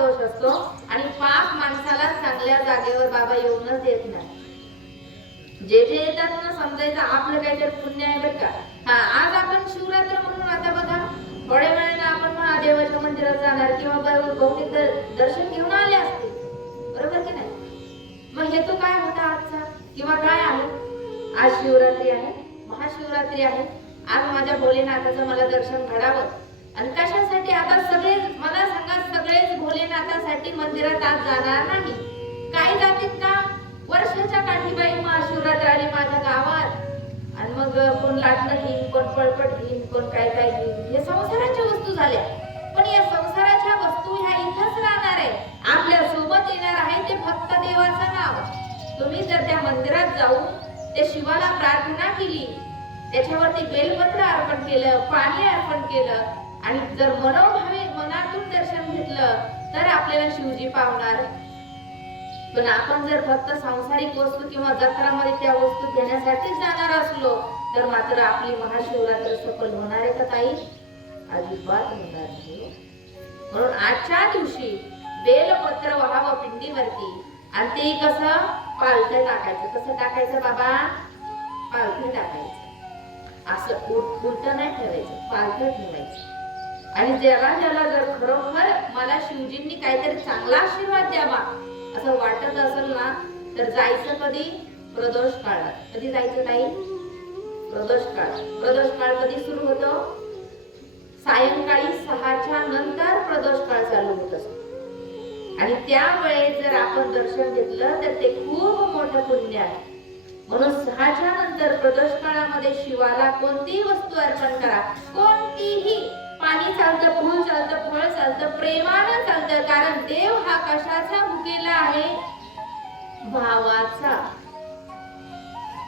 दोष असतो आणि पाप माणसाला चांगल्या जागेवर बाबा येऊनच देत नाही. जे जे येतात ना समजायचं आपलं काहीतरी पुण्य आहे बरं का. हा आज आपण शिवरात्र म्हणून आता बघा. थोड्या वेळाने आपण महादेवाच्या मंदिरात जाणार किंवा बरोबर भौतिक दर्शन घेऊन आले असते. बरोबर की नाही? मग हे तो काय होता आजचा? किंवा काय आहे? आज शिवरात्री आहे महाशिवरात्री आहे. आज माझ्या भोलेनाथाचं मला दर्शन घडावं आणि कशासाठी आता सगळे मला सांगा सगळेच भोलेनाथासाठी मंदिरात आज जाणार नाही. काही जातील का? वर्षाच्या काठीबाई महाशिवरात्र आली माझ्या गावात. आणि मग कोण लाटणं घेईन कोण पळपट घेईन कोण काय काय घेईन? हे संसाराच्या वस्तू झाल्या. पण या संसाराच्या वस्तू ह्या इथंच राहणार आहे. आपल्यासोबत येणार आहे ते फक्त देवाचं नाव. तुम्ही जर त्या मंदिरात जाऊन त्या शिवाला प्रार्थना केली त्याच्यावरती बेलपत्र अर्पण केलं पाणी अर्पण केलं आणि जर मनोभावे मनातून दर्शन घेतलं तर आपल्याला शिवजी पावणार. पण आपण जर फक्त सांसारिक वस्तू किंवा जत्रामध्ये त्या वस्तू घेण्यासाठीच जाणार असलो तर मात्र आपली महाशिवरात्र सफल होणार आहे का ताई? अजिबात होणार नाही. म्हणून आजच्या दिवशी बेलपत्र व्हावं पिंडीवरती आणि ते कसं? पालथं टाकायचं. कसं टाकायचं बाबा? पालथं टाकायचं. असं उलट नाही ठेवायचं. पालथं ठेवायचं. आणि ज्याला ज्याला जर खरोखर मला शिवजींनी काहीतरी चांगला आशीर्वाद द्यावा असं वाटत असेल ना तर जायचं कधी? प्रदोष काळात. कधी जायचं नाही प्रदोष काळ प्रदोष काळ कधी सुरू होतो? सायंकाळी सहाच्या नंतर प्रदोष काळ चालू होत असतो. आणि त्यावेळेस जर आपण दर्शन घेतलं तर ते खूप मोठं पुण्य आहे. म्हणून सहाच्या नंतर प्रदोष काळामध्ये शिवाला कोणतीही वस्तू अर्पण करा. कोणतीही चालतं प्रेमानं चालतं कारण देव हा कशाचा भुकेला आहे? भावाचा.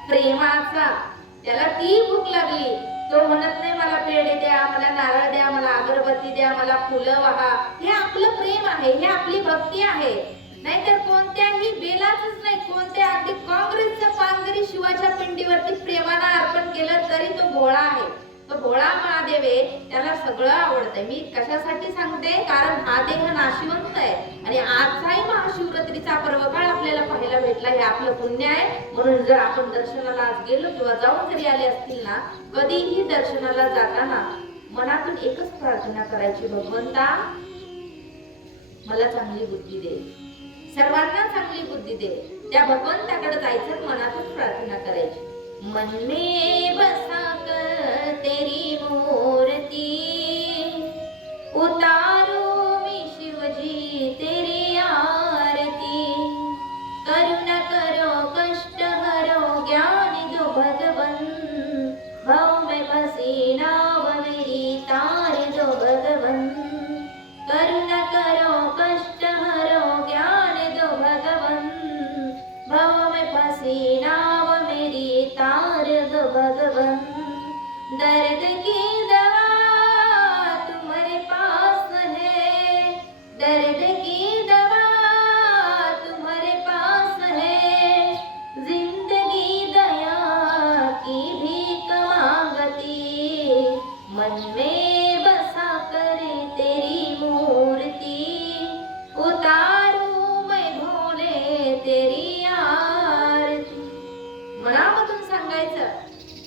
प्रेमाचा. त्याला ती भूक लागली. तो म्हणत नाही मला पेढे द्या मला नारळ द्या मला अगरबत्ती द्या मला फुलं वाहा. हे आपलं प्रेम आहे हे आपली भक्ती आहे. नाहीतर कोणत्याही बेलाचच नाही कोणत्या अगदी काँग्रेसच्या पान जरी शिवाच्या पिंडीवरती प्रेमाला अर्पण केलं तरी तो भोळा आहे. भोळा महादेव आहे त्याला सगळं आवडतंय. मी कशासाठी सांगते? कारण हा देह नाशिवंत आहे. आणि आजचाही महाशिवरात्रीचा पर्व काळ आपल्याला पाहायला भेटला. हे आपलं पुण्य आहे. म्हणून जर आपण दर्शनाला आज गेलो किंवा जाऊन जरी आले असतील ना कधीही दर्शनाला जाताना मनातून एकच प्रार्थना करायची भगवंता मला चांगली बुद्धी दे. सर्वांना चांगली बुद्धी दे. त्या भगवंताकडे जायचं मनातून प्रार्थना करायची. मन बसा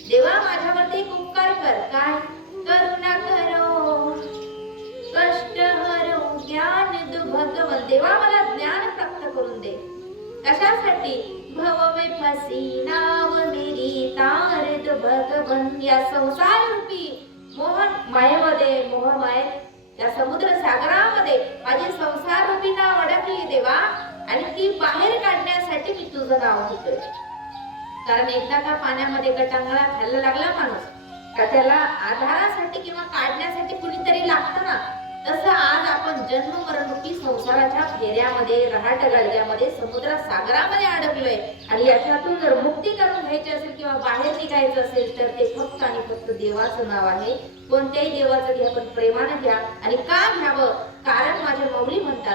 देवा माझ्यावरती उपकार कर. काय? करुणा करो कष्ट हरो ज्ञान दु भगवन देवा मला ज्ञान प्राप्त करून दे. कशासाठी? भव में फसी नाव मेरी तार दु भगवन या संसार रूपी त्या या समुद्र सागरामध्ये माझी संसार रूपीना अडकली देवा आणि ती बाहेर काढण्यासाठी मी तुझं नाव घेतोय. कारण एकदा का पाण्यामध्ये गटांगळा खायला लागला माणूस का त्याला आधारासाठी किंवा काढण्यासाठी कुणीतरी लागतं ना? तसं संसाराच्या फेऱ्यामध्ये रहाट गळद्यामध्ये समुद्र सागरामध्ये अडकलोय. आणि याच्यातून जर मुक्ती करून घ्यायची असेल किंवा बाहेर निघायचं असेल तर ते फक्त आणि फक्त देवाचं नाव आहे. कोणत्याही देवाचं घ्या पण प्रेमानं घ्या आणि का घ्यावं? कारण माझ्या माऊली म्हणतात